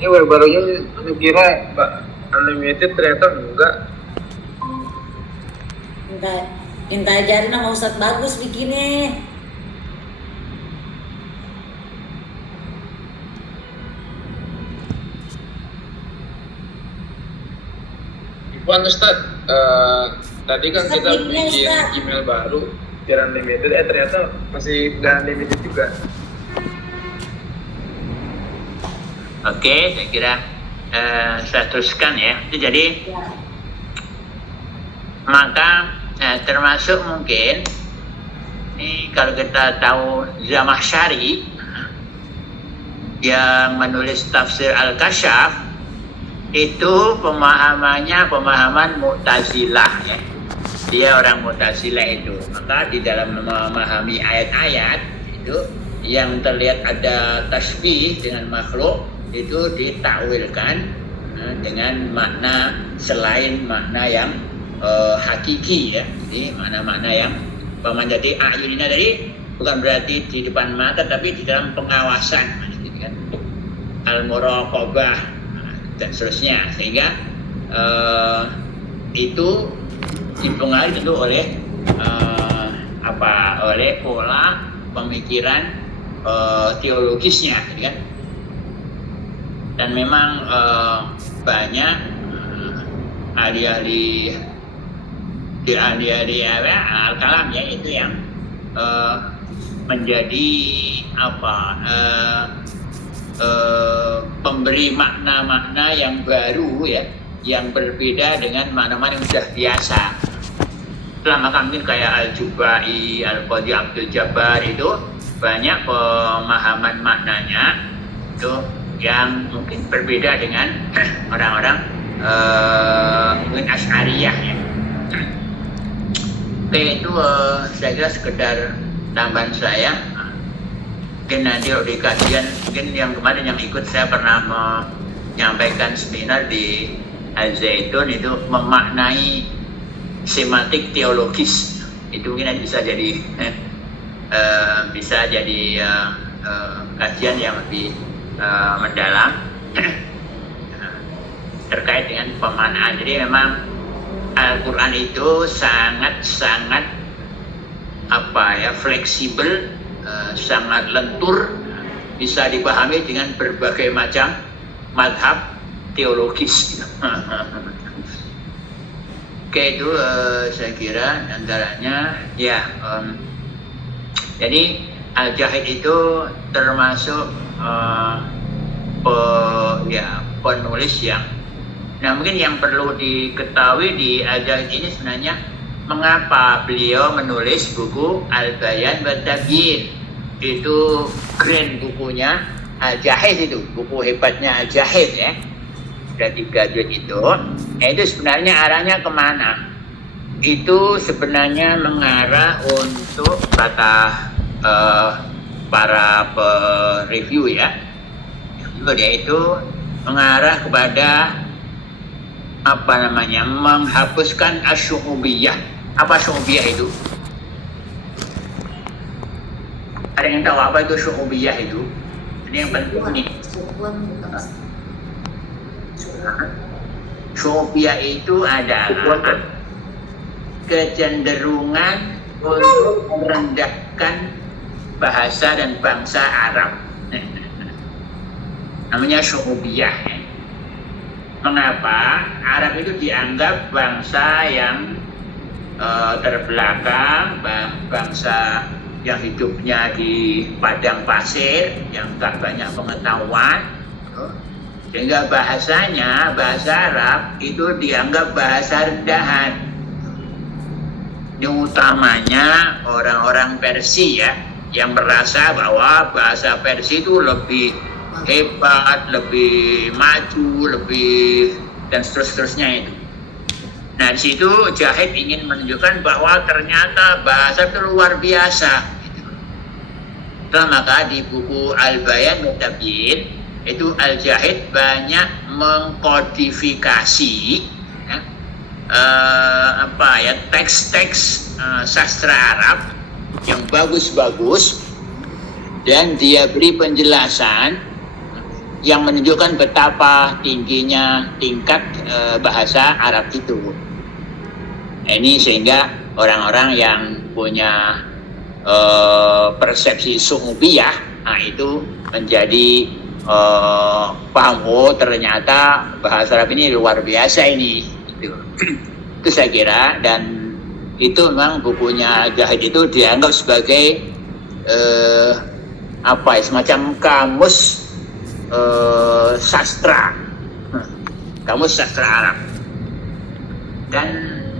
Ini barunya aku kira unlimited, ternyata enggak. Minta ajarin sama Ustadz Bagus bikinnya. Iwan Ustadz, tadi kan Ustadz, kita linknya, bikin Ustadz. email baru biar unlimited, ternyata masih nggak unlimited juga. Oke, saya kira saya teruskan ya. Jadi maka termasuk mungkin ini kalau kita tahu Zamakhsyari yang menulis tafsir Al-Kasyaf itu pemahamannya pemahaman Mu'tazilah ya. Dia orang Mu'tazilah itu. Maka di dalam memahami ayat-ayat itu yang terlihat ada tasbih dengan makhluk itu ditakwilkan dengan makna selain makna yang hakiki ya. Jadi makna-makna yang jadi ayunina tadi bukan berarti di depan mata tapi di dalam pengawasan gitu kan. Al-muraqabah dan seterusnya, sehingga itu dipengaruhi tentu oleh oleh pola pemikiran teologisnya gitu kan. Dan memang banyak ahli-ahli al-kalam ya itu yang menjadi pemberi makna-makna yang baru ya, yang berbeda dengan makna-makna yang sudah biasa. Itulah maka mungkin kayak Al-Jubai, Al-Qadhi Abdul Jabbar itu banyak pemahaman maknanya itu yang mungkin berbeda dengan orang-orang mungkin Asy'ariyah ya. Oke, itu saya kira sekedar tambahan saya. Mungkin nanti di kajian, mungkin yang kemarin yang ikut saya pernah menyampaikan seminar di Al-Zaitun itu memaknai sematik teologis. Itu mungkin bisa jadi kajian yang lebih mendalam terkait dengan pemaknaan. Jadi memang Al-Quran itu sangat fleksibel, sangat lentur, bisa dipahami dengan berbagai macam mazhab teologis. Oke, itu saya kira antaranya ya. Jadi Al-Jahid itu termasuk penulis yang mungkin yang perlu diketahui di Al-Jahid ini sebenarnya mengapa beliau menulis buku Al-Bayan wa Tabyin. Itu keren bukunya Al-Jahid, itu buku hebatnya Al-Jahid ya. Sudah 3 juz itu. Itu sebenarnya arahnya kemana? Itu sebenarnya mengarah untuk kata para review ya. Dia itu mengarah kepada menghapuskan asy'ubiyah. Apa syu'ubiyah itu? Ada yang tahu apa itu syu'ubiyah itu? Ini yang penting nih. Syu'ubiyah itu adalah kecenderungan untuk merendahkan bahasa dan bangsa Arab. Namanya syu'ubiyah ya. Mengapa? Arab itu dianggap bangsa yang terbelakang, bangsa yang hidupnya di padang pasir, yang tak banyak pengetahuan, sehingga bahasa Arab itu dianggap bahasa rendahan. Ini utamanya orang-orang Persia yang merasa bahwa bahasa Persia itu lebih hebat, lebih maju, lebih dan seterusnya itu. Nah, di situ Jahid ingin menunjukkan bahwa ternyata bahasa itu luar biasa. Maka di buku Al-Bayan wa Tabyin itu Al-Jahid banyak mengkodifikasi teks-teks sastra Arab yang bagus-bagus, dan dia beri penjelasan yang menunjukkan betapa tingginya tingkat bahasa Arab itu. Nah, ini sehingga orang-orang yang punya persepsi su'ubiyah, nah itu menjadi paham, oh ternyata bahasa Arab ini luar biasa ini. Itu saya kira, dan itu memang bukunya Al-Jahid itu dianggap sebagai semacam kamus sastra, kamus sastra Arab. Dan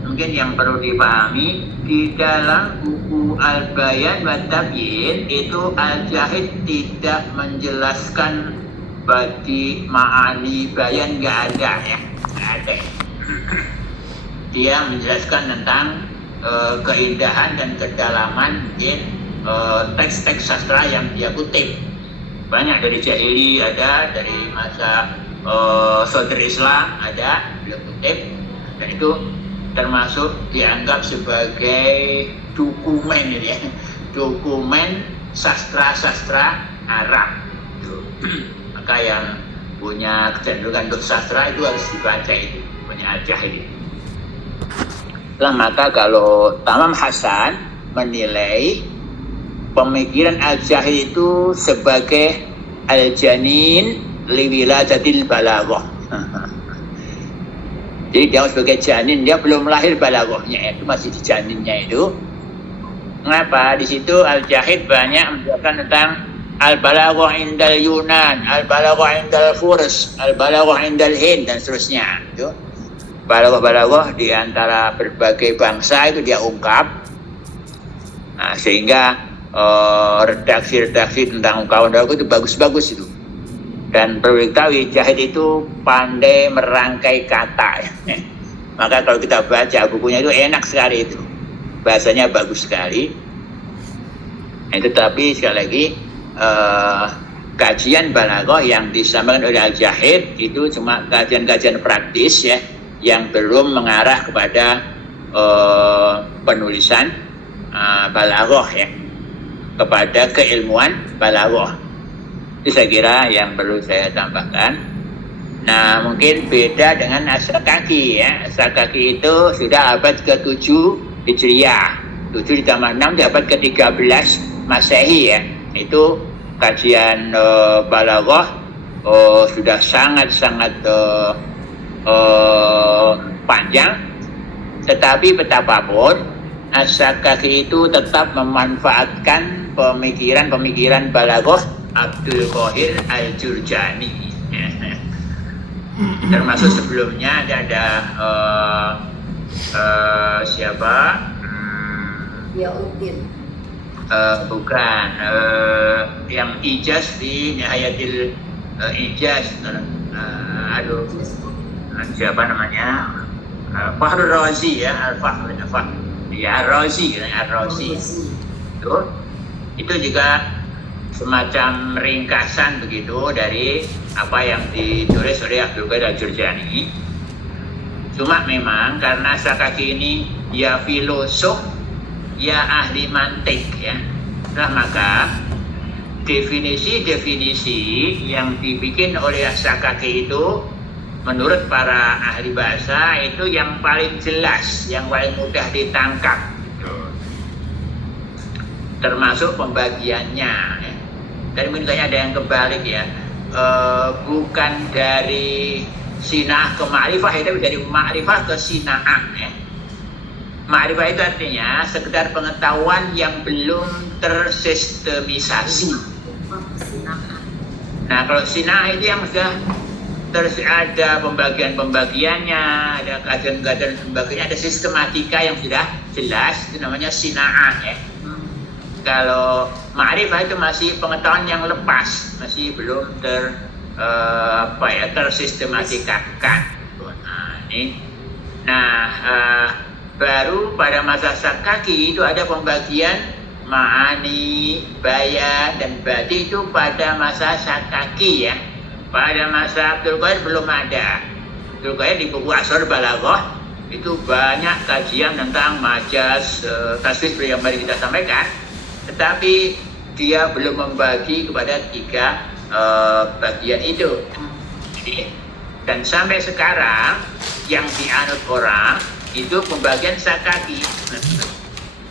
mungkin yang perlu dipahami, di dalam buku Al-Bayan wa Tabyin itu Al-Jahid tidak menjelaskan bagi ma'ani bayan, nggak ada ya, nggak ada. Dia menjelaskan tentang keindahan dan kedalaman mungkin teks-teks sastra yang dia kutip. Banyak dari Jahili ada, dari masa Sodr Islam ada, dia kutip, dan itu termasuk dianggap sebagai dokumen ya, dokumen sastra-sastra Arab. Maka yang punya kecenderungan untuk sastra itu harus dibaca, itu punya Al-Jahid. Maka kalau Tamam Hasan menilai pemikiran Al-Jahid itu sebagai al-janin liwiladatil balaghah. Jadi dia sebagai janin, dia belum lahir balaghahnya, itu masih di janinnya itu. Mengapa? Di situ Al-Jahid banyak menjelaskan tentang al-balaghah indal Yunan, al-balaghah indal Furs, al-balaghah indal Hind, dan seterusnya. Itu balaghah-balaghah di antara berbagai bangsa itu dia ungkap. Nah, sehingga redaksi-redaksi tentang ungkapan balaghah itu bagus-bagus itu. Dan perlu diketahui, Jahid itu pandai merangkai kata ya. Maka kalau kita baca bukunya itu enak sekali itu, bahasanya bagus sekali. Tetapi sekali lagi kajian balaghah yang disampaikan oleh Al-Jahid itu cuma kajian-kajian praktis ya, yang belum mengarah kepada penulisan balaghah ya, kepada keilmuan balaghah. Itu saya kira yang perlu saya tambahkan. Nah, mungkin beda dengan As-Sakaki ya. As-Sakaki itu sudah abad ke-7 Hijriah. 7 ditambah 6 di abad ke-13 Masehi ya. Itu kajian balaghah sudah sangat-sangat panjang. Tetapi betapapun As-Sakaki itu tetap memanfaatkan pemikiran-pemikiran balaghah Abdul Qahir Al-Jurjani. Termasuk sebelumnya ada siapa? Yauddin. Bukan, yang Ijaz di Nihayatil Ijaz. Siapa namanya? Fakhrul Razi ya, Al-Fakhr, ya Ar-Razi, Ar-Razi. Itu juga semacam ringkasan begitu dari apa yang ditulis oleh Abdul Qahir Al-Jurjani. Cuma memang karena Sakaki ini ya filosof, ya ahli mantik ya. Maka definisi-definisi yang dibikin oleh Sakaki itu menurut para ahli bahasa itu yang paling jelas, yang paling mudah ditangkap. Termasuk pembagiannya ya. Dan mungkin ada yang kebalik ya, bukan dari sina'ah ke ma'rifah, tapi dari ma'rifah ke sina'ah ya. Ma'rifah itu artinya sekedar pengetahuan yang belum tersistematisasi. Nah, kalau sina'ah itu yang sudah ada pembagian-pembagiannya, ada kajian-kajian pembagiannya, ada sistematika yang sudah jelas, itu namanya sina'ah ya. Kalau ma'rifah itu masih pengetahuan yang lepas, masih belum tersistematikakan. Baru pada masa Sakaki itu ada pembagian ma'ani, bayan, dan badi itu pada masa Sakaki ya. Pada masa Abdul Qahir belum ada. Abdul Qahir di buku Asrar Balaghah itu banyak kajian tentang majaz, taswif yang mari kita sampaikan. Tetapi dia belum membagi kepada 3 bagian itu. Dan sampai sekarang yang dianut orang itu pembagian sakaki.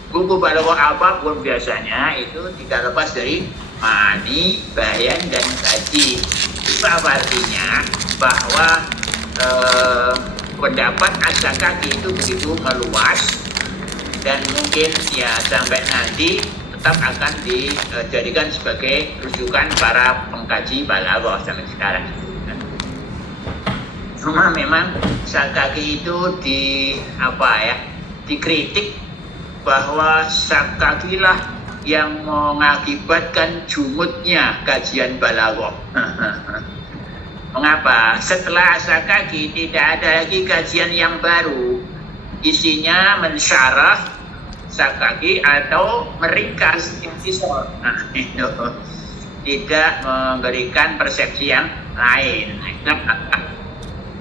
Buku balaghah apapun biasanya itu tidak lepas dari mani, bayan, dan gaji. Itu apa artinya? Bahwa pendapat as-sakaki itu begitu meluas dan mungkin ya sampai nanti tetap akan dijadikan sebagai rujukan para pengkaji balaghah sampai sekarang. Cuma memang sakaki itu dikritik bahwa sakakilah yang mengakibatkan jumutnya kajian balaghah. Mengapa? Setelah sakaki tidak ada lagi kajian yang baru, isinya mensyarah sakaki atau meringkas intisor. Nah, itu tidak memberikan persepsi yang lain.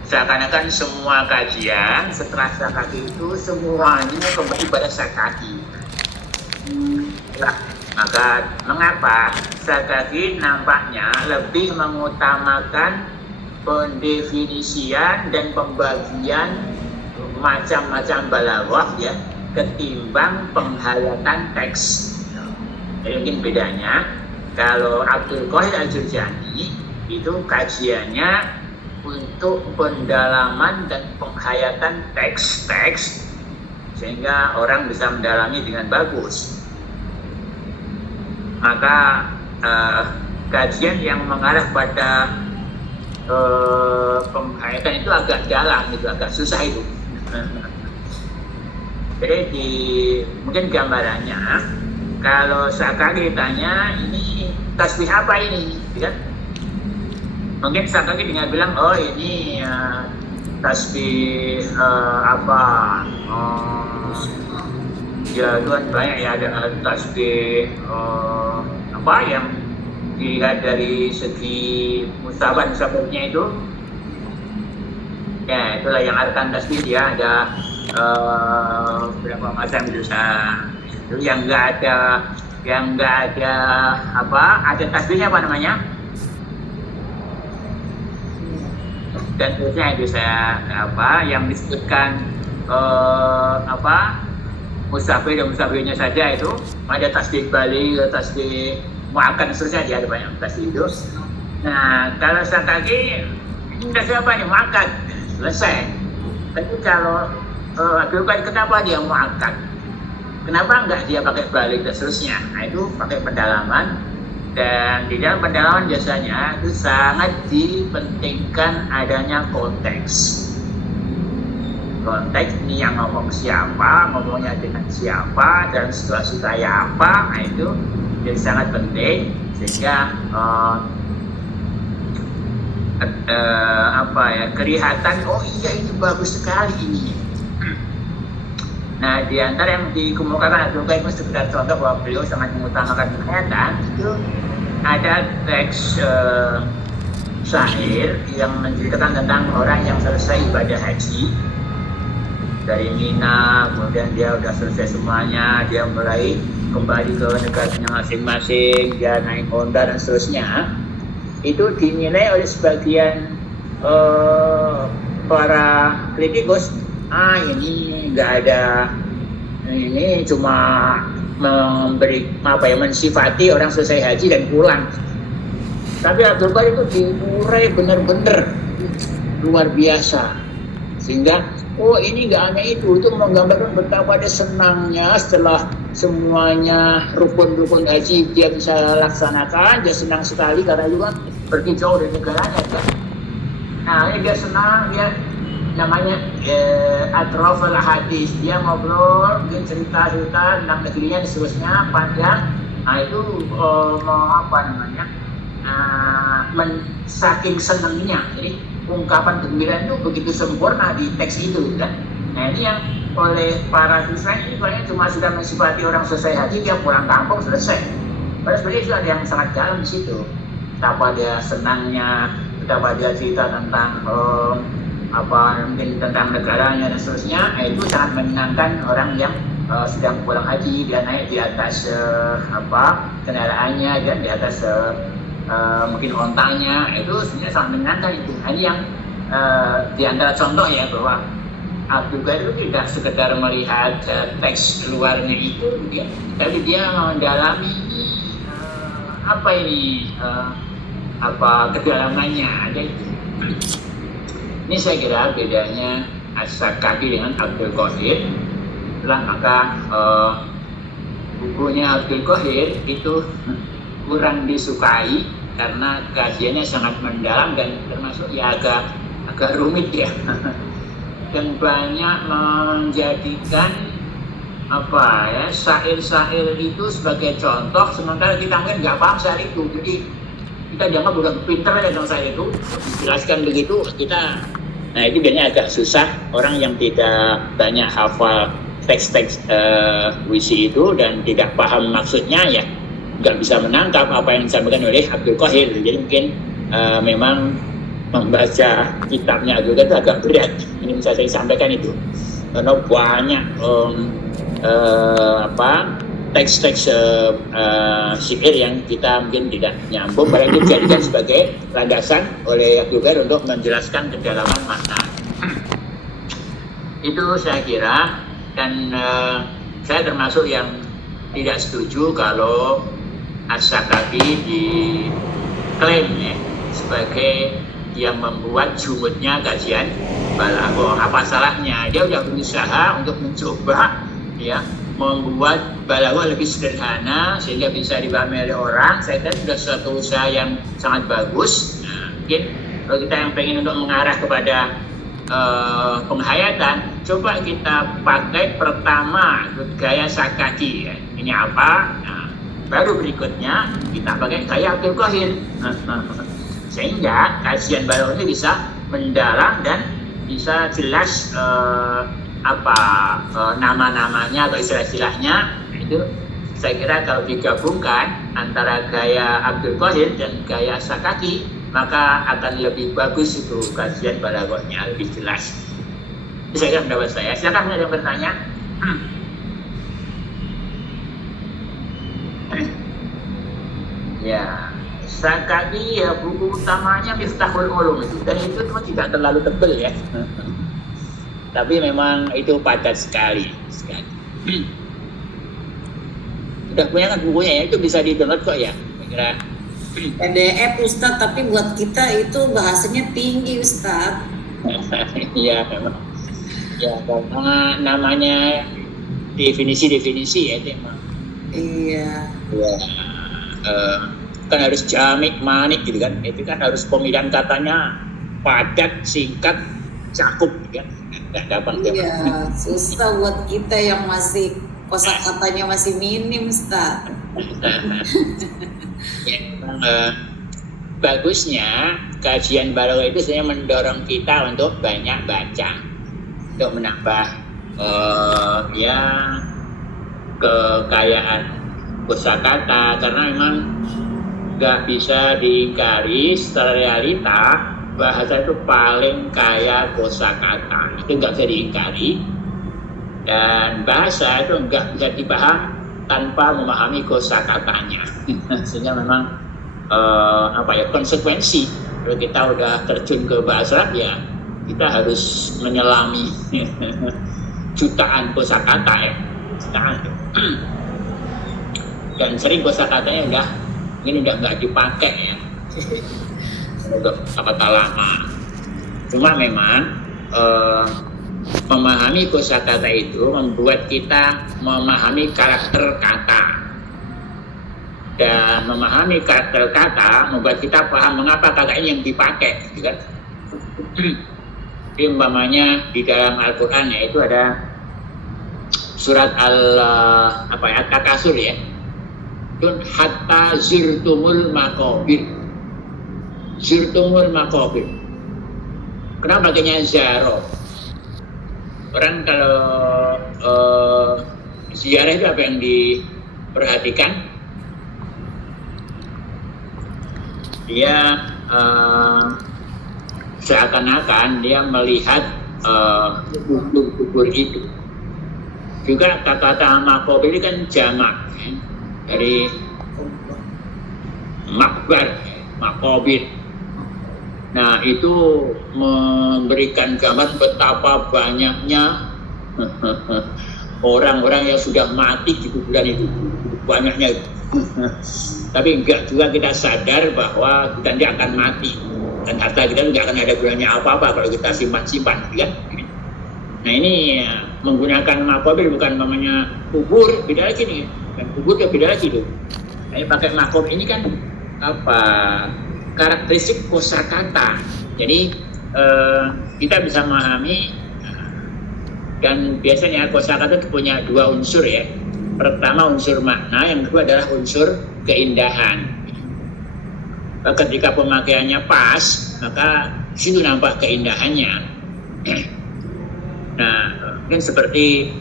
Seakan-akan semua kajian setelah sakaki itu semuanya kembali pada sakaki. Maka mengapa sakaki nampaknya lebih mengutamakan pendefinisian dan pembagian macam-macam balaghah ya ketimbang penghayatan teks. Jadi mungkin bedanya kalau Abdul Qahir Al-Jurjani itu kajiannya untuk pendalaman dan penghayatan teks-teks sehingga orang bisa mendalami dengan bagus. Maka kajian yang mengarah pada penghayatan itu agak dalam, itu agak susah itu. Jadi mungkin gambarannya kalau sakaki ditanya ini tasbih apa ini, kan? Mungkin sakaki dengan bilang oh ini tasbih apa? Ya Tuhan banyak ya ada tasbih apa yang dilihat dari segi musabahnya itu ya itulah yang arkan tasbih dia ada berapa macam itu yang enggak ada apa ada tasbihnya apa namanya dan terusnya itu saya apa yang disebutkan apa musafir dan musafirnya saja itu ada tasbih balik, tasbih muakkad seterusnya dia ada banyak tasbih itu. Nah kalau sakaki ini siapa nih muakkad selesai. Tapi kalau kenapa dia muakkad? Kenapa enggak dia pakai balik dan seterusnya? Nah itu pakai pendalaman dan di dalam pendalaman biasanya itu sangat dipentingkan adanya konteks. Konteks ini yang ngomong siapa, ngomongnya dengan siapa, dan situasi kayak apa, nah itu jadi sangat penting sehingga kelihatan oh iya ini bagus sekali ini. Nah di antara yang dikemukakan Abdul Qayyim sekedar contoh bahwa beliau sangat mengutamakan penghayatan itu ada teks syair yang menceritakan tentang orang yang selesai ibadah haji dari Mina, kemudian dia udah selesai semuanya, dia mulai kembali ke negaranya masing-masing, dia naik onta dan seterusnya. Itu dinilai oleh sebagian para kritikus, ini nggak ada, ini cuma memberi mensifati orang selesai haji dan pulang. Tapi Abdul Qadir itu diurai benar-benar luar biasa, sehingga oh ini nggak hanya itu menggambarkan betapa dia senangnya setelah semuanya rukun-rukun haji dia bisa laksanakan, dia senang sekali karena itu kan pergi jauh dari negaranya kan. Nah ini dia senang, dia namanya atraf al-hadis, dia ngobrol, mungkin cerita-cerita tentang negerinya dan seterusnya panjang. Nah itu saking senangnya, jadi ungkapan gembira itu begitu sempurna di teks itu kan. Nah ini yang oleh para siswa ini banyak cuma sudah mensifati orang selesai haji dia pulang kampung selesai. Padahal sebenarnya itu ada yang sangat dalam di situ. Betapa dia senangnya, betapa dia cerita tentang mungkin tentang negaranya dan seterusnya. Itu sangat menyenangkan orang yang sedang pulang haji, dia naik di atas kendaraannya dan di atas mungkin ontanya itu sebenarnya sangat menyenangkan itu. Ini yang di antara contoh ya, bahwa Abdul Qadir itu tidak sekedar melihat teks luarnya itu, tapi dia mendalami apa ini, apa kedalamannya ada itu. Ini saya kira bedanya As-Sakaki dengan Abdul Qadir. Setelah maka bukunya Abdul Qadir itu kurang disukai karena kajiannya sangat mendalam dan termasuk ya agak rumit ya. Dan banyak menjadikan apa ya, syair-syair itu sebagai contoh, sementara kita mungkin nggak paham syair itu. Jadi kita dianggap udah pinter ya dengan syair itu, dijelaskan begitu kita. Nah itu biasanya agak susah orang yang tidak banyak hafal teks-teks puisi itu dan tidak paham maksudnya, ya nggak bisa menangkap apa yang disampaikan oleh Abdul Qadir. Jadi mungkin memang membaca kitabnya Abdul Qadir itu agak berat. Ini bisa saya sampaikan itu karena banyak teks-teks syair yang kita mungkin tidak nyambung, padahal itu dijadikan sebagai landasan oleh Abdul Qadir untuk menjelaskan kedalaman makna. Itu saya kira, dan saya termasuk yang tidak setuju kalau As-Sakaki diklaim ya, sebagai yang membuat jumudnya kajian balaghah. Apa salahnya? Dia sudah berusaha untuk mencoba ya membuat balaghah lebih sederhana sehingga bisa dipahami oleh orang. Saya kira sudah suatu usaha yang sangat bagus. Nah, mungkin kalau kita yang pengen untuk mengarah kepada penghayatan, coba kita pakai pertama gaya Sakaki ya. Ini apa? Nah, baru berikutnya kita pakai gaya Abdul Qadir. Sehingga kajian balaghah ini bisa mendalam dan bisa jelas nama-namanya atau istilah-istilahnya. Itu saya kira kalau digabungkan antara gaya Abdul Qadir dan gaya Sakaki, maka akan lebih bagus itu kajian balaghahnya, lebih jelas. Itu saya kira pendapat saya. Silakan ada yang bertanya. Ya, Sakaki ya buku utamanya Miftahul Ulum itu, dan itu cuma tidak terlalu tebal ya. Tapi memang itu padat sekali. Udah punya kan bukunya ya, itu bisa di-download kok ya. Kira PDF Ustadz, tapi buat kita itu bahasanya tinggi Ustadz. Iya memang. Ya karena namanya definisi ya itu emang. Iya. Ya, kan harus jamik manik gitu kan. Itu kan harus pemilihan katanya padat, singkat, cakup gitu kan. Nggak gampang. Iya, susah buat kita yang masih kosakatanya masih minim Ustadz. Ya, bagusnya kajian balaghah itu sebenarnya mendorong kita untuk banyak baca, untuk menambah ya kekayaan kosakata, karena memang nggak bisa dingkari secara realita bahasa itu paling kaya kosakata, itu nggak bisa diingkari, dan bahasa itu nggak bisa dipaham tanpa memahami kosakatanya. Sehingga memang konsekuensi kalau kita udah terjun ke bahasa Arab ya kita harus menyelami jutaan kosakata ya, jutaan. Dan sering kosakatanya ini udah nggak dipakai ya, untuk kata lama. Cuma memang memahami kosakata itu membuat kita memahami karakter kata, dan memahami karakter kata membuat kita paham mengapa kata ini yang dipakai, gitu kan? Umpamanya di dalam Al-Quran ya itu ada surat At-Takasur ya, hatta zirtumul maqabir. Zirtumul maqabir. Kenapa pakainya zaro? Orang kalau ziarah itu apa yang diperhatikan? Dia seakan-akan dia melihat kubur itu. Juga kata-kata maqabir ini kan jamak ya, dari makbar. makobit. Nah, itu memberikan gambar betapa banyaknya orang-orang yang sudah mati di kuburan itu, banyaknya. Tapi enggak juga kita sadar bahwa kita tidak akan mati dan harta kita tidak akan ada gunanya apa-apa kalau kita simpan-simpan, kan? Nah, ini menggunakan makobit bukan namanya kubur, beda lagi nih. Dan kubur ya beda lagi tuh. Nah, pakai makobit ini kan apa? Karakteristik kosakata. Jadi kita bisa memahami, dan biasanya kosakata itu punya dua unsur ya. Pertama unsur makna, yang kedua adalah unsur keindahan. Ketika pemakaiannya pas, maka situ nampak keindahannya. Nah, mungkin seperti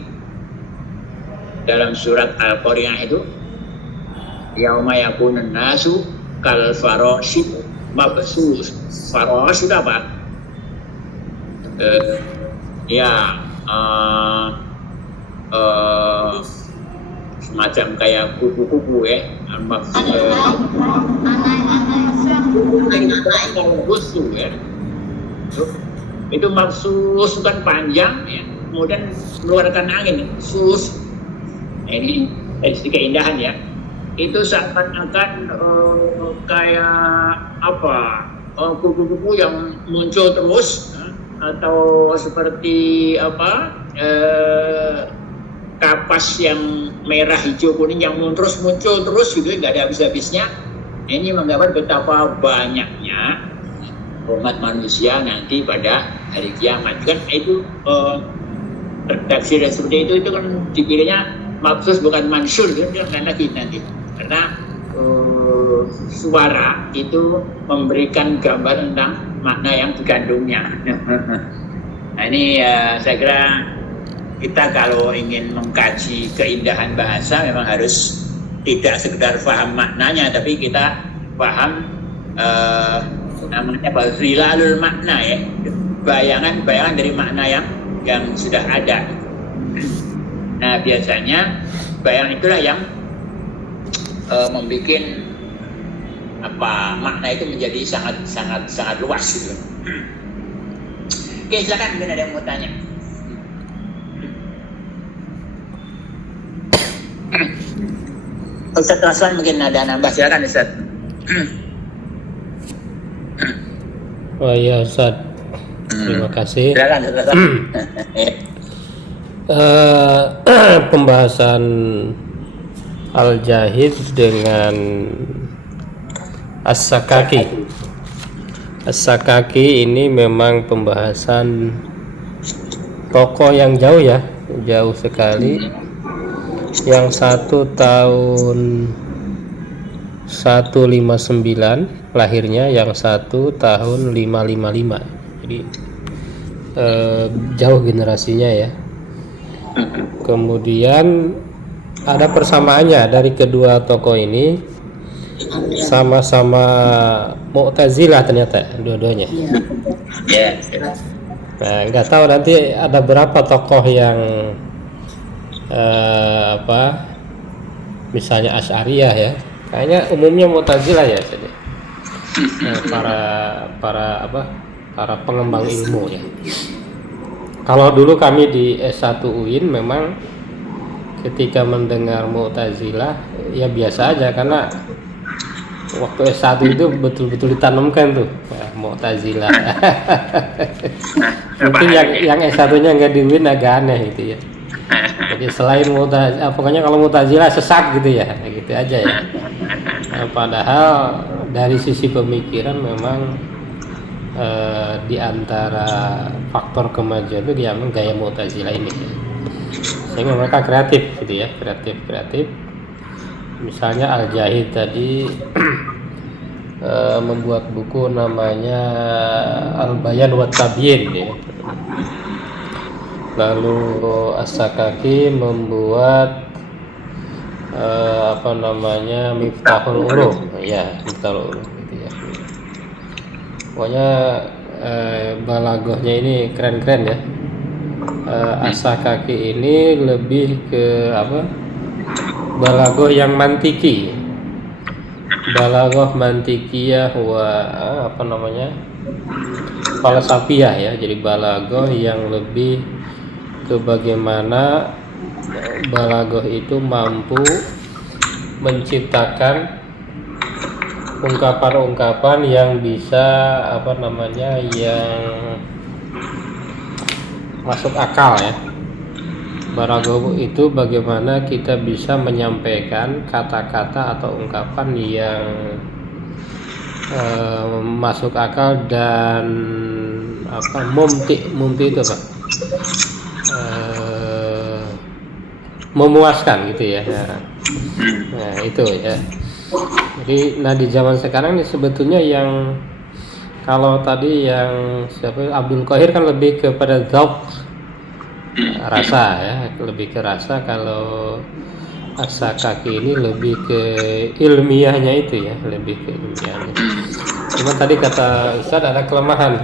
dalam surat Al-Qari'ah itu, yauma yakunun nasu kal faroshi mabsus. Farosh itu apa? Semacam kayak kupu-kupu ya. Busu ya. Itu mabsus bukan panjang ya. Kemudian mengeluarkan angin, sus. Nah, ini dari segi keindahan ya. Itu seakan-akan kayak apa, kupu-kupu yang muncul terus, atau seperti apa, kapas yang merah, hijau, kuning yang muncul terus gitu, nggak ada habis-habisnya. Ini menggambar betapa banyaknya umat manusia nanti pada hari kiamat. Kan itu redaksi seperti itu kan dipilihnya mabsus bukan mansur, kan lagi nanti. Karena suara itu memberikan gambar tentang makna yang dikandungnya. Nah, ini saya kira kita kalau ingin mengkaji keindahan bahasa memang harus tidak sekedar paham maknanya, tapi kita paham namanya zilalul makna ya, bayangan-bayangan dari makna yang sudah ada. Nah, biasanya bayangan itulah yang membuat makna itu menjadi sangat luas gitu. Oke, silakan, mungkin ada yang mau tanya. Ustaz Raswan mungkin ada nambah, silakan Ustaz. Oh iya Ustaz, terima kasih. Silakan Ustaz. Pembahasan Al-Jahid dengan As-Sakaki. As-Sakaki ini memang pembahasan tokoh yang jauh ya, jauh sekali. Yang satu tahun 159 lahirnya, yang satu tahun 555. Jadi jauh generasinya ya. Kemudian ada persamaannya dari kedua tokoh ini, sama-sama Mu'tazilah ternyata dua-duanya. Nah, nggak tahu nanti ada berapa tokoh yang misalnya Asy'ariyah ya. Kayaknya umumnya Mu'tazilah ya saja. Para pengembang ilmu ya. Kalau dulu kami di S1 UIN memang ketika mendengar Mu'tazilah ya biasa aja, karena waktu S1 itu betul-betul ditanamkan tuh Mu'tazilah. Mungkin yang S1-nya nggak di UIN agak aneh gitu ya. Jadi selain Mu'tazilah, pokoknya kalau Mu'tazilah sesat gitu ya, gitu aja ya. Nah, padahal dari sisi pemikiran memang di antara faktor kemajuan itu dia memang gaya Mu'tazilah ini. Sehingga mereka kreatif gitu ya, kreatif. Misalnya Al-Jahid tadi membuat buku namanya Al-Bayan wa Tabyin ya. Lalu As-Sakaki membuat Miftahul Ulum ya, Miftahul Ulum gitu ya. Pokoknya balaghahnya ini keren-keren ya. As-Sakaki ini lebih ke balaghah yang mantiki. balaghah mantikiyah wa apa namanya? falsafiyah ya. Jadi balaghah yang lebih ke bagaimana balaghah itu mampu menciptakan ungkapan-ungkapan yang bisa apa namanya yang masuk akal ya. Balaghah itu bagaimana kita bisa menyampaikan kata-kata atau ungkapan yang masuk akal dan apa mumti itu apa memuaskan gitu ya. Nah itu ya. Jadi di zaman sekarang ini sebetulnya yang kalau tadi yang siapa Abdul Qahir kan lebih kepada dzauq rasa ya, lebih ke rasa. Kalau As-Sakaki ini lebih ke ilmiahnya itu ya, lebih ke ilmiahnya. Cuma tadi kata Ustaz ada kelemahan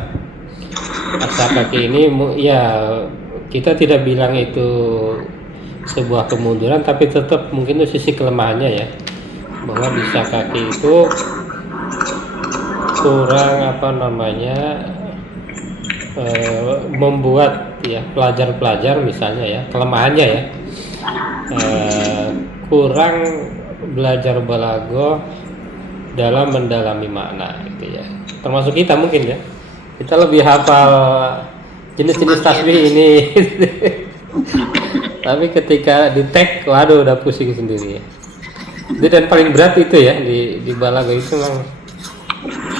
As-Sakaki ini ya, kita tidak bilang itu sebuah kemunduran, tapi tetap mungkin itu sisi kelemahannya ya, bahwa di Sakaki itu kurang apa namanya membuat ya pelajar-pelajar misalnya ya, kelemahannya ya kurang belajar balaghah dalam mendalami makna gitu ya. Termasuk kita mungkin ya, kita lebih hafal jenis-jenis tasbih ini tapi ketika di tag waduh udah pusing sendiri ya. Itu dan paling berat itu ya di balaghah itu memang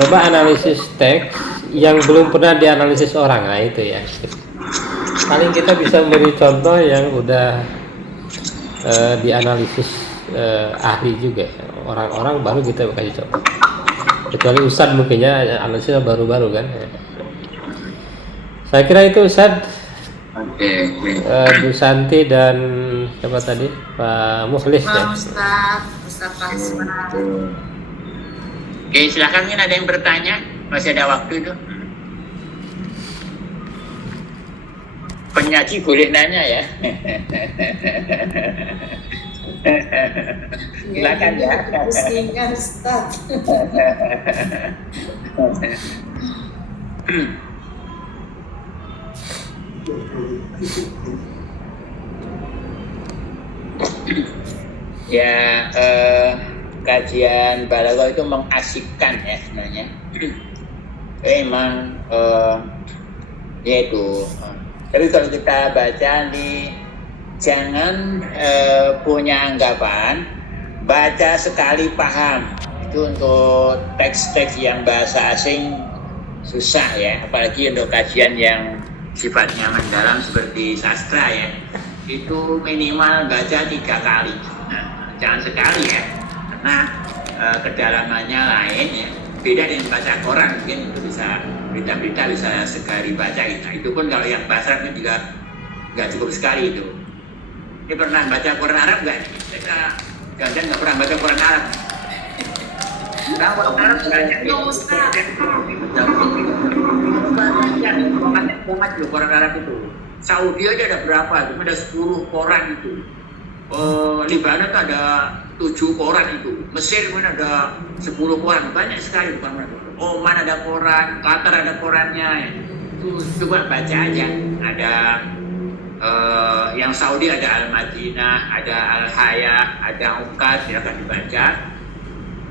coba analisis teks yang belum pernah dianalisis orang. Nah itu ya, paling kita bisa memberi contoh yang udah dianalisis ahli juga, orang-orang baru kita kasih contoh. Kecuali Ustadz mungkinnya analisisnya baru-baru kan. Saya kira itu Ustadz. Bu Santi dan siapa tadi Pak Mukhlis ya. Ustadz. Oke, silakan, ada yang bertanya, masih ada waktu itu. Penyaji boleh nanya ya. Silakan ya. Pusingkan Ustaz. Ya, kajian balaghah itu mengasyikkan ya sebenarnya. Memang yaitu. Tapi kalau kita baca nih, jangan punya anggapan baca sekali paham. Itu untuk teks-teks yang bahasa asing susah ya, apalagi untuk kajian yang sifatnya mendalam seperti sastra ya. Itu minimal baca 3 kali. Nah, jangan sekali ya, karena kedalamannya lain ya. Beda dengan baca koran, mungkin itu bisa berita-berita bisa sekali baca gitu. Itu pun kalau yang bahasa Arab juga nggak cukup sekali itu. Ini pernah baca Quran Arab nggak? Saya kadang nggak pernah baca Quran Arab. Nah, Quran Arab banyak ya. Banyak Quran Arab itu. Saudi aja ada berapa? Cuma ada 10 koran itu. Libanon itu ada 7 koran itu. Mesir pun ada 10 koran. Banyak sekali bukan. Oman ada koran, Qatar ada korannya. Itu coba baca aja. Ada yang Saudi ada Al-Madinah, ada Al-Hayah, ada Uqad, silakan dibaca.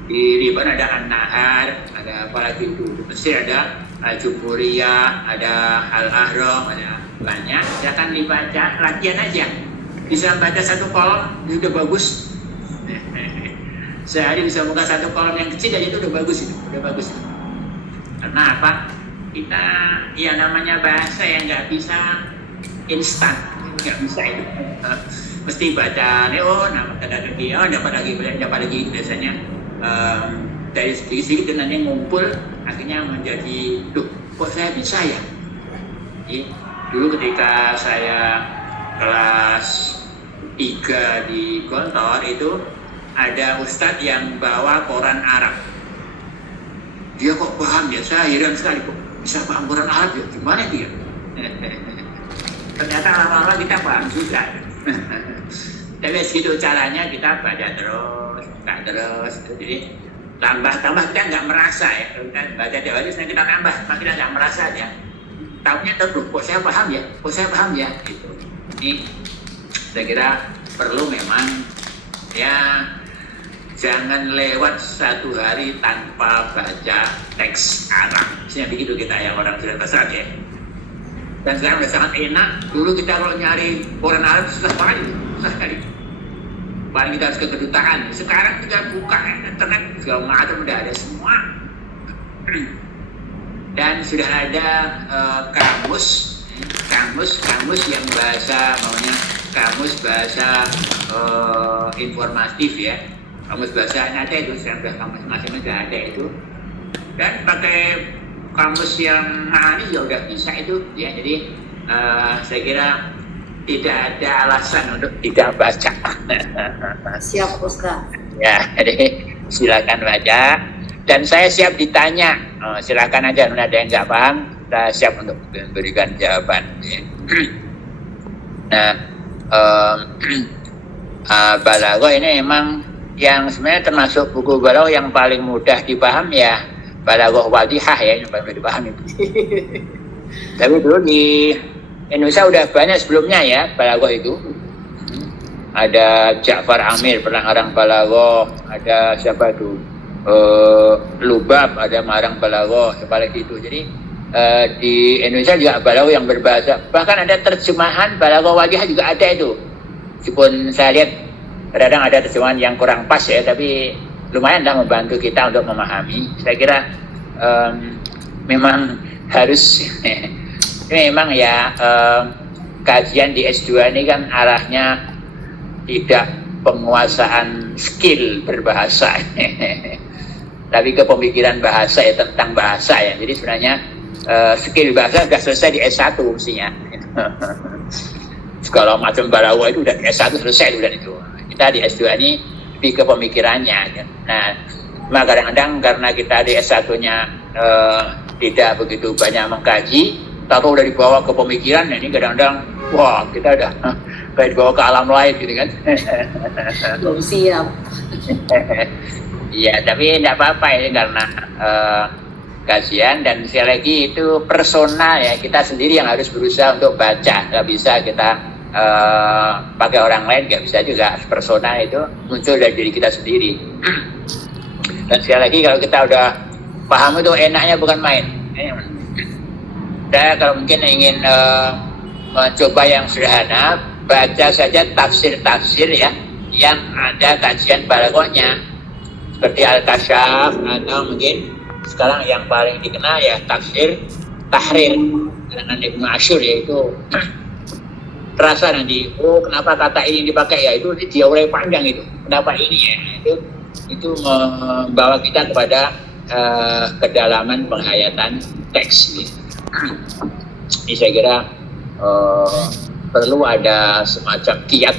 Di Libanon ada An-Nahar, ada apa lagi itu. Di Mesir ada Al-Jumhuriyah, ada Al-Ahram, ada banyak. Silakan dibaca, latihan aja. Bisa baca 1 kolom, itu udah bagus. Sehari bisa buka 1 kolom yang kecil aja itu udah bagus itu, udah bagus. Karena apa? Kita ya namanya bahasa yang nggak bisa instan, nggak bisa itu. Mesti baca nih, nama kata lagi, dapat lagi biasanya dari sedikit-sedikit dan nanti ngumpul, akhirnya menjadi, kok saya bisa ya? Jadi, dulu ketika saya kelas 3 di Gontor itu ada ustadz yang bawa koran Arab. Dia kok paham ya, saya heran sekali kok bisa paham koran Arab ya, gimana dia? Ternyata lama-lama kita paham juga. Tapi segitu caranya kita baca terus, buka terus. Jadi tambah kita nggak merasa ya. Kalau kita baca Jawa itu kita tambah, maka kita nggak merasa aja. Tahunya terus, kok saya paham ya, gitu. Ini saya kira perlu memang ya jangan lewat satu hari tanpa baca teks Arab. Misalnya begitu kita yang orang sudah besar ya. Dan sekarang sudah sangat enak. Dulu kita kalau nyari koran Arab susah sekali. Paling kita harus ke kedutaan. Sekarang kita buka internet segala macam udah ada semua. Dan sudah ada kamus yang bahasa kamus bahasa informatif ya. Kamus bahasa ada itu, sudah kamus masing-masing sudah ada itu. Dan pakai kamus yang mahal ya udah bisa itu ya. Jadi saya kira tidak ada alasan untuk tidak baca. Siap Ustaz. Ya, jadi silakan baca. Dan saya siap ditanya. Silakan aja, ada yang nggak paham, saya siap untuk memberikan jawaban. Nah, Balaghah ini emang yang sebenarnya termasuk buku Balaghah yang paling mudah dipaham ya. Balaghah Wadihah ya, yang paling mudah dipaham itu. Tapi dulu di Indonesia udah banyak sebelumnya ya Balaghah itu. Ada Ja'far Amir pernah ngarang Balaghah, ada siapa itu? Lubab, ada Marang Balaghah, seperti itu. Jadi di Indonesia juga Balaghah yang berbahasa, bahkan ada terjemahan Balaghah Wadihah juga ada itu. Meskipun saya lihat kadang ada terjemahan yang kurang pas ya, tapi lumayan lah membantu kita untuk memahami. Saya kira memang harus memang ya kajian di S2 ini kan arahnya tidak penguasaan skill berbahasa tapi kepemikiran bahasa ya, tentang bahasa ya. Jadi sebenarnya skill bahasa sudah selesai di S1 mestinya. Segala macam Balaghah itu udah di S1 selesai udah itu. Kita di S2 ini lebih ke pemikirannya kan. Nah, kadang-kadang karena kita di S1-nya tidak begitu banyak mengkaji, tahu udah dibawa ke pemikiran, ini kadang-kadang wah kita udah kayak dibawa ke alam lain gitu kan. Belum siap. Iya, tapi tidak apa-apa ini karena kajian dan sekali lagi itu personal ya, kita sendiri yang harus berusaha untuk baca, nggak bisa kita pakai orang lain, nggak bisa juga. Personal itu muncul dari diri kita sendiri. Dan sekali lagi kalau kita udah paham itu enaknya bukan main. Saya kalau mungkin ingin mencoba yang sederhana, baca saja tafsir-tafsir ya yang ada kajian Balaghahnya. Seperti Al-Kasyaf atau mungkin sekarang yang paling dikenal ya tafsir Tahrir dengan Ibnu Asyur, yaitu terasa nanti kenapa kata ini dipakai ya, itu dia uraian panjang itu kenapa ini ya, itu membawa kita kepada kedalaman penghayatan teks gitu. Ini saya kira perlu ada semacam kiat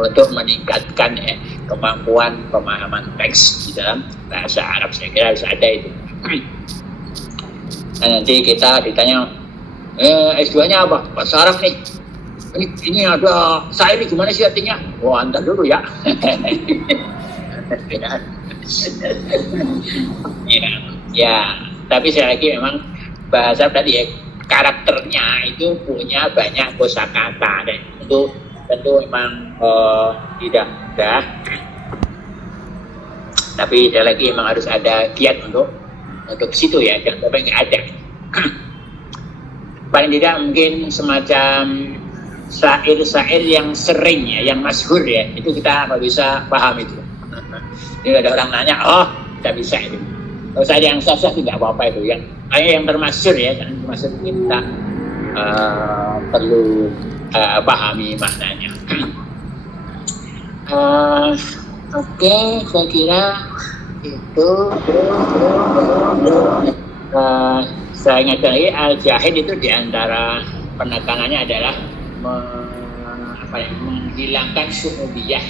untuk meningkatkan kemampuan pemahaman teks di dalam bahasa Arab. Saya kira harus ada itu. Dan nanti kita ditanya S2-nya apa? Bahasa Arab nih. Ini ada saya ini gimana sih artinya? Oh, antar dulu ya. Ya, tapi sekali lagi memang bahasa tadi ya, karakternya itu punya banyak kosakata dan itu tentu memang tidak mudah, tapi sekali lagi memang harus ada kiat untuk situ ya, jangan sampai nggak ada. Paling tidak mungkin semacam syair-syair yang sering ya, yang masyhur ya, itu kita nggak bisa paham itu. Ini ada orang nanya, oh kita bisa itu. Kalau saya yang sah-sah tidak apa-apa itu, yang termasyhur ya, yang termasyhur kita perlu pahami maknanya. Oke, saya kira itu. Saya ingat lagi Al-Jahid itu diantara penekanannya adalah menghilangkan syu'ubiyah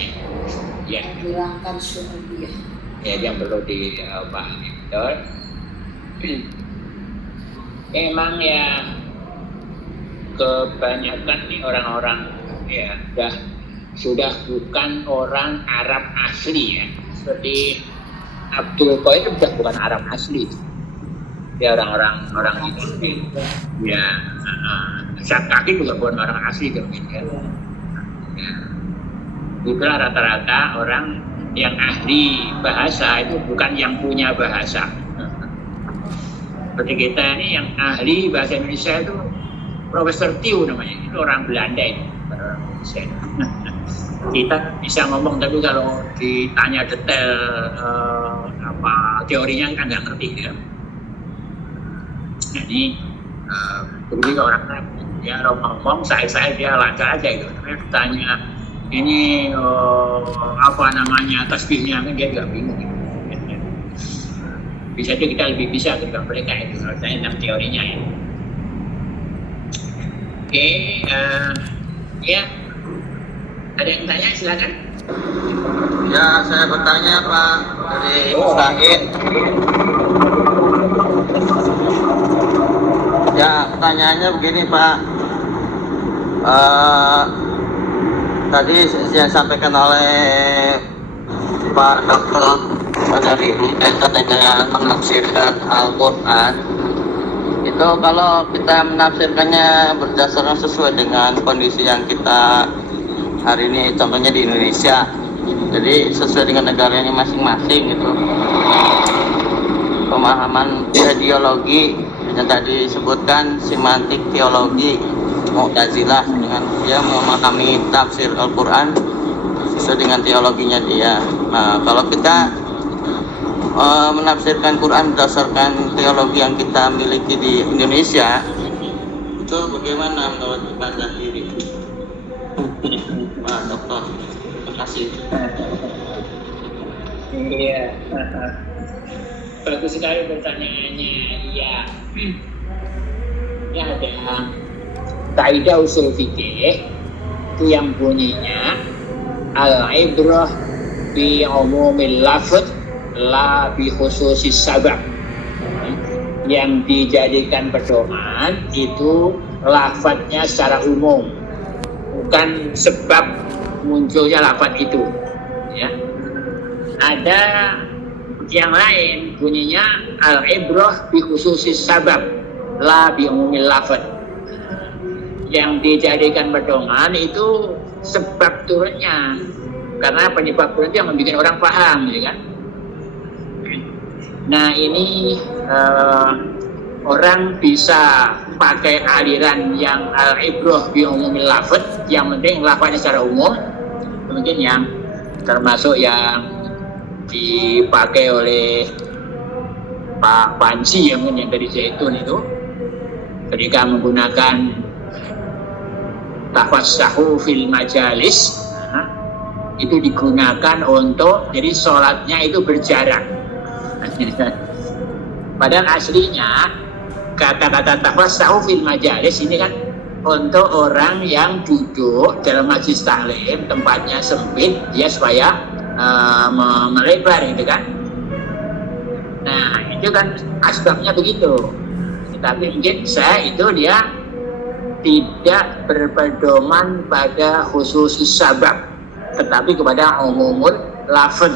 ya. Menghilangkan syu'ubiyah. Ya, yang perlu dipahami. Memang ya kebanyakan nih orang-orang ya sudah bukan orang Arab asli ya, seperti Abdul Qadir bukan Arab asli, dia orang itu ya. Zat kaki juga bukan orang asli mungkin ya. Itulah rata-rata orang yang ahli bahasa itu bukan yang punya bahasa. Seperti kita ini yang ahli bahasa Indonesia itu Profesor Tiu namanya, itu orang Belanda itu, orang Indonesia. Kita bisa ngomong tapi kalau ditanya detail teorinya kan nggak ngerti ya. Jadi begitu orang dia ngomong saya dia lancar aja gitu. Tapi ditanya ini apa namanya tasbihnya kan dia juga bingung gitu. Bisa itu kita lebih bisa ketika mereka itu kalau saya tentang teorinya ya. Oke, ya ada yang tanya silakan. Ya, saya bertanya Pak dari Mustahil. Ya, pertanyaannya begini Pak. Tadi yang disampaikan oleh Pak Dr. dari berkaitan dengan menafsirkan Al-Quran. Itu kalau kita menafsirkannya berdasarkan sesuai dengan kondisi yang kita hari ini, contohnya di Indonesia, jadi sesuai dengan negaranya masing-masing gitu. Pemahaman ideologi yang tadi disebutkan semantik teologi Mu'tazilah dengan dia memahami tafsir Al-Quran sesuai dengan teologinya dia. Nah, kalau kita menafsirkan Quran berdasarkan teologi yang kita miliki di Indonesia, itu bagaimana menurut Pak Zahiri? Pak Dokter, terima kasih. Iya, bagus sekali pertanyaannya. Iya, ya ada kaidah usul fikih itu yang bunyinya al-ibrah bi umumil lafz la bi khususis sabab. Yang dijadikan pedoman itu lafadznya secara umum, bukan sebab munculnya lafadz itu ya. Ada yang lain bunyinya al-ibrah bi khususis sabab la bi umumil lafadz. Yang dijadikan pedoman itu sebab turunnya, karena penyebab turun itu yang membuat orang paham ya kan. Nah ini orang bisa pakai aliran yang al-ibrah bi umumil lafadz, yang penting lafadznya secara umum. Mungkin yang termasuk yang dipakai oleh Pak Panji yang dari Zaitun itu ketika menggunakan tafassahu fil majalis, itu digunakan untuk jadi sholatnya itu berjarak. Padahal aslinya kata-kata tafassahu fil majalis ini kan untuk orang yang duduk dalam majlis taklim, tempatnya sempit, dia supaya melebar gitu kan. Nah itu kan asbabnya begitu. Tapi mungkin itu dia tidak berpedoman pada khusus sabab, tetapi kepada umumul lafaz.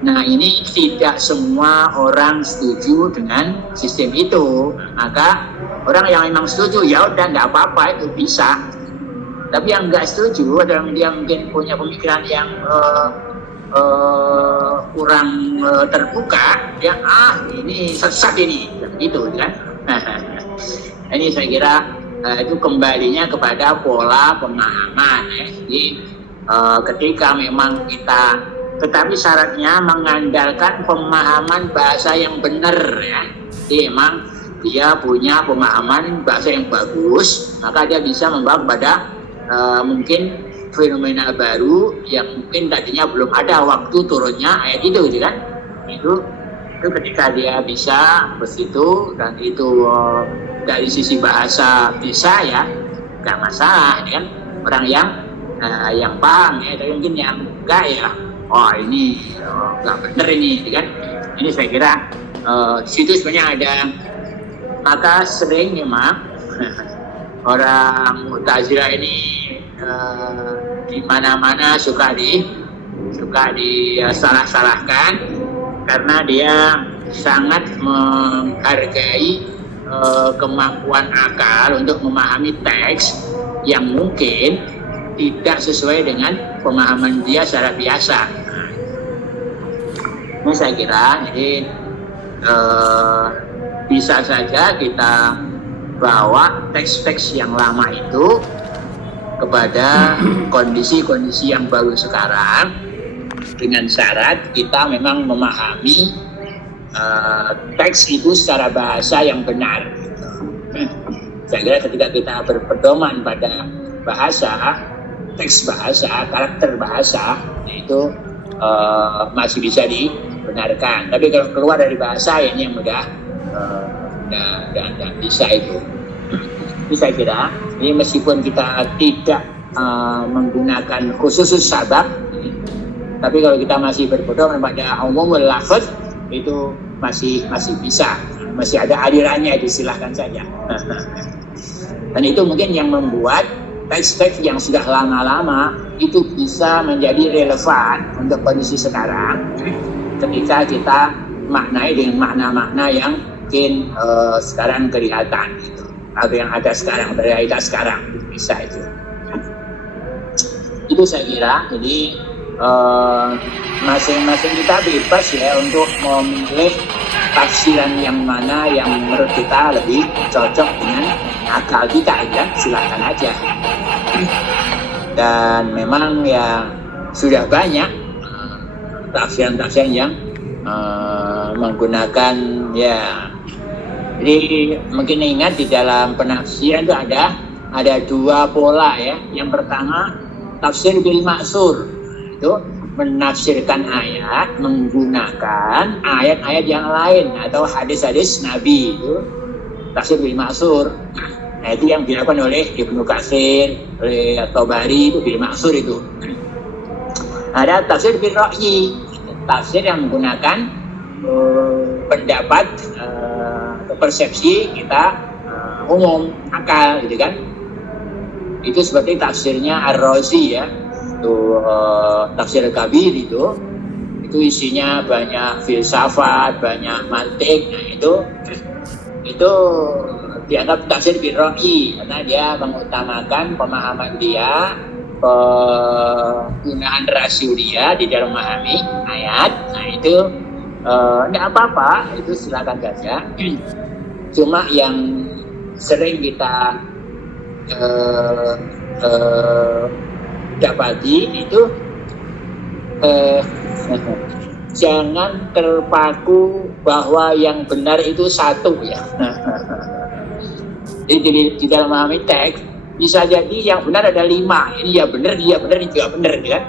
Nah ini tidak semua orang setuju dengan sistem itu. Maka orang yang memang setuju ya udah nggak apa-apa, itu bisa. Tapi yang nggak setuju adalah dia mungkin punya pemikiran yang kurang terbuka. Dia ini sesat ini, gitu kan. Ini saya kira itu kembalinya kepada pola pemahaman ya. Jadi ketika memang kita, tetapi syaratnya mengandalkan pemahaman bahasa yang benar ya. Jadi memang dia punya pemahaman bahasa yang bagus, maka dia bisa membawa kepada mungkin fenomena baru yang mungkin tadinya belum ada waktu turunnya ayat itu gitu kan. Itu ketika dia bisa begitu, dan itu dari sisi bahasa bisa ya nggak masalah kan, orang yang paham ya. Tapi mungkin yang enggak ya, ini nggak benar ini kan. Ini saya kira situ sebenarnya ada. Maka sering memang orang Mu'tazilah ini di mana-mana suka suka disalah-salahkan karena dia sangat menghargai kemampuan akal untuk memahami teks yang mungkin tidak sesuai dengan pemahaman dia secara biasa. Ini saya kira, jadi bisa saja kita bawa teks-teks yang lama itu kepada kondisi-kondisi yang baru sekarang dengan syarat kita memang memahami teks itu secara bahasa yang benar. Saya kira ketika kita berpedoman pada bahasa, teks bahasa, karakter bahasa, itu masih bisa dibenarkan. Tapi kalau keluar dari bahasa ini yang mudah dan bisa itu. Ini saya kira, ini meskipun kita tidak menggunakan khusus sabab, tapi kalau kita masih berpedoman pada umumul lafaz itu masih bisa, masih ada alirannya, disilahkan saja. Dan itu mungkin yang membuat teks-teks yang sudah lama-lama itu bisa menjadi relevan untuk kondisi sekarang ketika kita maknai dengan makna-makna yang mungkin sekarang kelihatan gitu, atau yang ada sekarang, realitas sekarang bisa itu saya kira. Jadi masing-masing kita bebas ya untuk memilih tafsiran yang mana yang menurut kita lebih cocok dengan akal kita, ya silakan aja. Dan memang ya sudah banyak tafsiran-tafsiran yang menggunakan ya, jadi mungkin ingat di dalam penafsiran itu ada dua pola ya. Yang pertama tafsir bil maksur, itu menafsirkan ayat menggunakan ayat-ayat yang lain atau hadis-hadis Nabi, itu tafsir bil maksur. Nah itu yang dilakukan oleh Ibnu Katsir, oleh Tabari, itu bil maksur itu. Ada tafsir bil ra'yi, tafsir yang menggunakan pendapat atau persepsi kita umum, akal gitu kan. Itu seperti tafsirnya Ar-Razi ya, itu tafsir Kabir itu isinya banyak filsafat, banyak mantik. Nah itu dianggap tafsir bil ra'yi karena dia mengutamakan pemahaman dia, penggunaan rasio dia di dalam memahami ayat. Nah itu tidak apa-apa, itu silakan saja. Cuma yang sering kita dapati itu jangan terpaku bahwa yang benar itu satu ya. Jadi di dalam memahami teks bisa jadi yang benar ada 5, ini ya benar, dia benar, ini juga benar kan,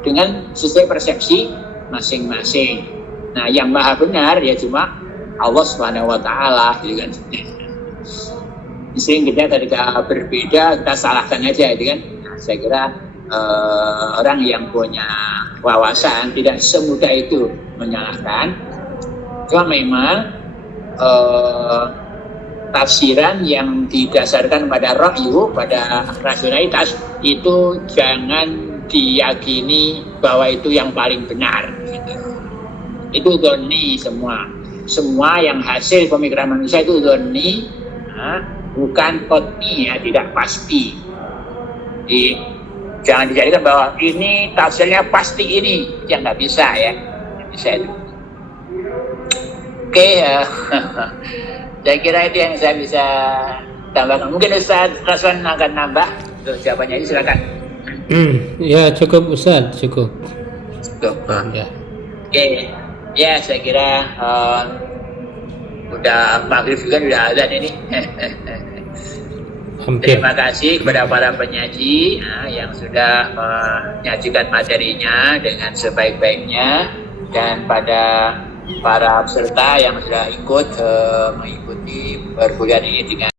dengan sesuai persepsi masing-masing. Nah yang maha benar ya cuma Allah Subhanahu wa Ta'ala gitu kan. Sehingga kita ketika berbeda kita salahkan aja gitu kan. Nah, saya kira orang yang punya wawasan tidak semudah itu menyalahkan. Cuma memang tafsiran yang didasarkan pada ra'yu, pada rasionalitas itu jangan diyakini bahwa itu yang paling benar gitu. Itu dzonni semua yang hasil pemikiran manusia itu dzonni, bukan qat'i ya, tidak pasti. Jadi jangan dijadikan bahwa ini tafsirnya pasti ini, yang nggak bisa ya, nggak bisa itu. Oke ya. Saya kira itu yang saya bisa tambahkan. Mungkin Ustaz Raswan akan nambah untuk jawabannya ini, silakan. Ya cukup Ustaz, cukup. Ya. Oke, ya saya kira udah maghrib juga, udah azan ini. Hampir. Terima kasih kepada para penyaji yang sudah menyajikan materinya dengan sebaik-baiknya, dan pada para peserta yang sudah ikut mengikuti perkuliahan ini dengan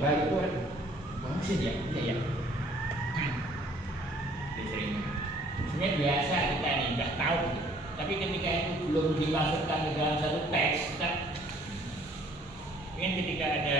baru itu kan maksud ya, iya ya. Sebenarnya biasa kita ini udah tahu gitu. Tapi ketika itu belum dimasukkan ke dalam satu teks, kita ingin ketika ada